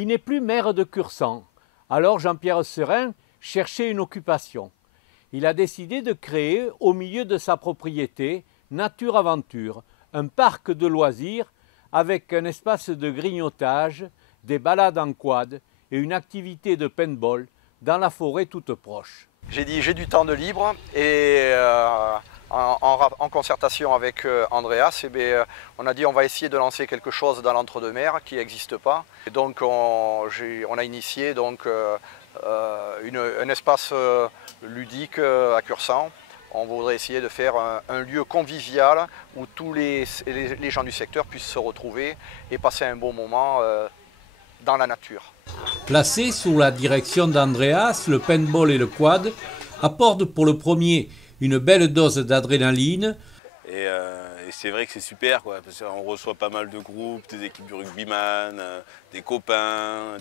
Il n'est plus maire de Cursan. Alors Jean-Pierre Serin cherchait une occupation. Il a décidé de créer, au milieu de sa propriété, Nature Aventure, un parc de loisirs avec un espace de grignotage, des balades en quad et une activité de paintball dans la forêt toute proche. J'ai dit j'ai du temps de libre et en concertation avec Andreas, on a dit on va essayer de lancer quelque chose dans l'entre-deux-mer qui n'existe pas. Et donc on a initié donc, un espace ludique à Cursan. On voudrait essayer de faire un lieu convivial où tous les gens du secteur puissent se retrouver et passer un bon moment dans la nature. Placé sous la direction d'Andreas, le paintball et le quad apportent pour le premier une belle dose d'adrénaline. Et c'est vrai que c'est super, quoi, parce qu'on reçoit pas mal de groupes, des équipes du rugbyman, des copains,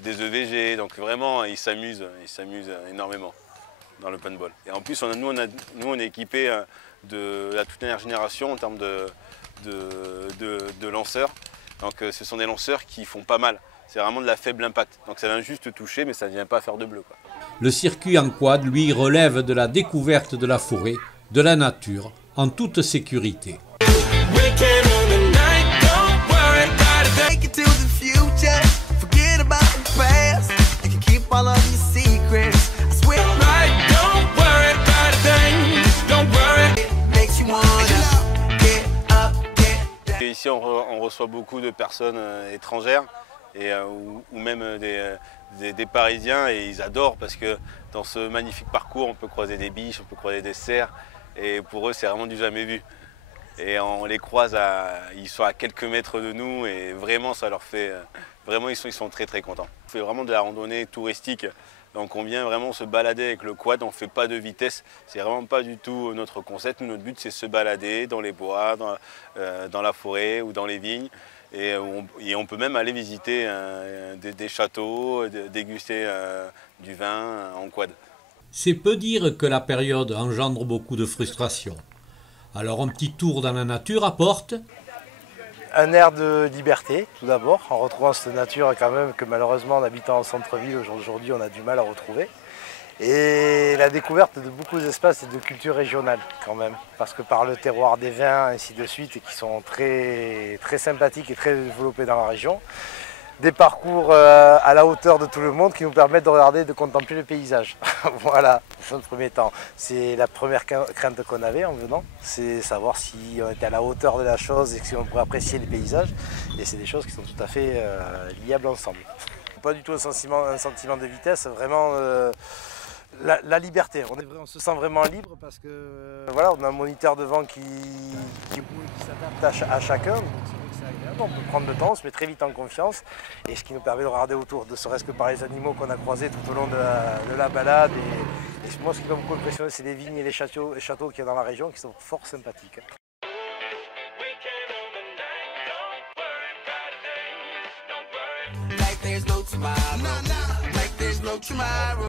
des EVG, donc vraiment ils s'amusent énormément dans le paintball. Et en plus nous on est équipés de la toute dernière génération en termes de lanceurs. Donc ce sont des lanceurs qui font pas mal. C'est vraiment de la faible impact. Donc ça vient juste toucher, mais ça ne vient pas faire de bleu, quoi. Le circuit en quad, lui, relève de la découverte de la forêt, de la nature, en toute sécurité. Et ici, on reçoit beaucoup de personnes étrangères. Ou même des Parisiens, et ils adorent parce que dans ce magnifique parcours on peut croiser des biches, on peut croiser des cerfs, et pour eux c'est vraiment du jamais vu. Et on les croise, ils sont à quelques mètres de nous et vraiment ça leur fait, vraiment ils sont très très contents. On fait vraiment de la randonnée touristique, donc on vient vraiment se balader avec le quad, on ne fait pas de vitesse, c'est vraiment pas du tout notre concept. Notre but c'est se balader dans les bois, dans la forêt ou dans les vignes. Et on peut même aller visiter des châteaux, déguster du vin en quad. C'est peu dire que la période engendre beaucoup de frustration. Alors un petit tour dans la nature apporte un air de liberté, tout d'abord, en retrouvant cette nature quand même que malheureusement en habitant en centre-ville aujourd'hui on a du mal à retrouver. Et la découverte de beaucoup d'espaces et de cultures régionales quand même, parce que par le terroir des vins, ainsi de suite, et qui sont très, très sympathiques et très développés dans la région. Des parcours à la hauteur de tout le monde qui nous permettent de regarder et de contempler le paysage. Voilà, dans le premier temps. C'est la première crainte qu'on avait en venant, c'est savoir si on était à la hauteur de la chose et si on pourrait apprécier les paysages. Et c'est des choses qui sont tout à fait liables ensemble. Pas du tout un sentiment de vitesse, vraiment... La liberté, on se sent vraiment libre parce que voilà, on a un moniteur de vent qui s'adapte à chacun, donc c'est vrai que c'est agréable, on peut prendre le temps, on se met très vite en confiance, et ce qui nous permet de regarder autour, ne serait-ce que par les animaux qu'on a croisés tout au long de la balade. Et moi ce qui m'a beaucoup impressionné, c'est les vignes et les châteaux qu'il y a dans la région qui sont fort sympathiques. Tomorrow.